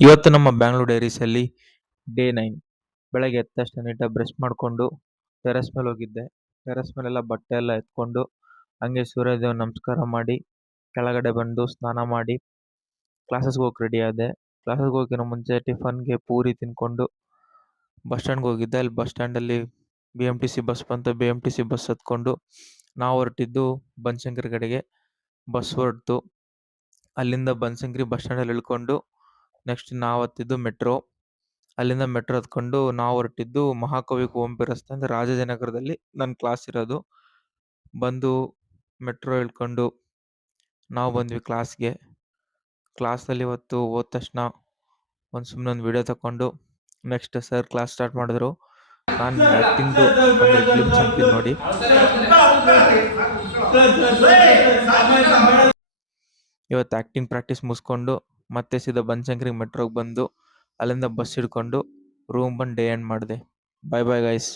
ಇವತ್ತು ನಮ್ಮ ಬ್ಯಾಂಗ್ಳೂರ್ ಡೈರೀಸಲ್ಲಿ ಡೇ 9. ಬೆಳಗ್ಗೆ ಎದ್ದ ತಕ್ಷಣ ನೀಟಾಗಿ ಬ್ರಷ್ ಮಾಡಿಕೊಂಡು ಟೆರೆಸ್ ಮೇಲೆ ಹೋಗಿದ್ದೆ. ಟೆರೆಸ್ ಮೇಲೆಲ್ಲ ಬಟ್ಟೆ ಎಲ್ಲ ಎತ್ಕೊಂಡು ಹಂಗೆ ಸೂರ್ಯೋದಯ ನಮಸ್ಕಾರ ಮಾಡಿ ಕೆಳಗಡೆ ಬಂದು ಸ್ನಾನ ಮಾಡಿ ಕ್ಲಾಸಸ್ಗೆ ಹೋಗಿ ರೆಡಿ ಆದೆ. ಕ್ಲಾಸಸ್ಗೆ ಹೋಗೋಕ್ಕಿಂತ ಮುಂಚೆ ಟಿಫನ್ಗೆ ಪೂರಿ ತಿಂದ್ಕೊಂಡು ಬಸ್ ಸ್ಟ್ಯಾಂಡ್ಗೆ ಹೋಗಿದ್ದೆ. ಅಲ್ಲಿ ಬಸ್ ಸ್ಟ್ಯಾಂಡಲ್ಲಿ BMTC ಬಸ್ ಬಂತು. BMTC ಬಸ್ ಹತ್ಕೊಂಡು ನಾವು ಹೊರಟಿದ್ದು ಬನಶಂಕರಿ ಕಡೆಗೆ. ಬಸ್ ಹೊರಡ್ತು. ಅಲ್ಲಿಂದ ಬನಶಂಕರಿ ಬಸ್ ಸ್ಟ್ಯಾಂಡಲ್ಲಿ ಇಳ್ಕೊಂಡು ನೆಕ್ಸ್ಟ್ ನಾವು ಹತ್ತಿದ್ದು ಮೆಟ್ರೋ. ಅಲ್ಲಿಂದ ಮೆಟ್ರೋ ಹತ್ಕೊಂಡು ನಾವು ಹೊರಟಿದ್ದು ಮಹಾಕವಿ ಕುವೆಂಪು ರಸ್ತೆ ಅಂದರೆ ರಾಜಾಜಿನಗರದಲ್ಲಿ ನನ್ನ ಕ್ಲಾಸ್ ಇರೋದು. ಬಂದು ಮೆಟ್ರೋ ಇಳ್ಕೊಂಡು ನಾವು ಬಂದ್ವಿ ಕ್ಲಾಸ್ಗೆ. ಕ್ಲಾಸಲ್ಲಿ ಇವತ್ತು ಹೋದ ತಕ್ಷಣ ಸುಮ್ಮನೆ ಒಂದು ವಿಡಿಯೋ ತಗೊಂಡು ನೆಕ್ಸ್ಟ್ ಸರ್ ಕ್ಲಾಸ್ ಸ್ಟಾರ್ಟ್ ಮಾಡಿದ್ರು. ನಾನು ಆ್ಯಕ್ಟಿಂಗ್ದು ಅಂದರೆ ಗ್ಲಿಮ್ಸ್ ಹಾಕ್ತೀನಿ ನೋಡಿ. ಇವತ್ತು ಆ್ಯಕ್ಟಿಂಗ್ ಪ್ರಾಕ್ಟೀಸ್ ಮುಗಿಸ್ಕೊಂಡು ಮತ್ತೆ ಸೀದಾ ಬನಶಂಕರಿ ಮೆಟ್ರೋಗೆ ಬಂದು ಅಲ್ಲಿಂದ ಬಸ್ ಹಿಡ್ಕೊಂಡು ರೂಮ್ ಬಂದು ಡೇ ಎಂಡ್ ಮಾಡಿದೆ. ಬಾಯ್ ಬಾಯ್ ಗೈಸ್.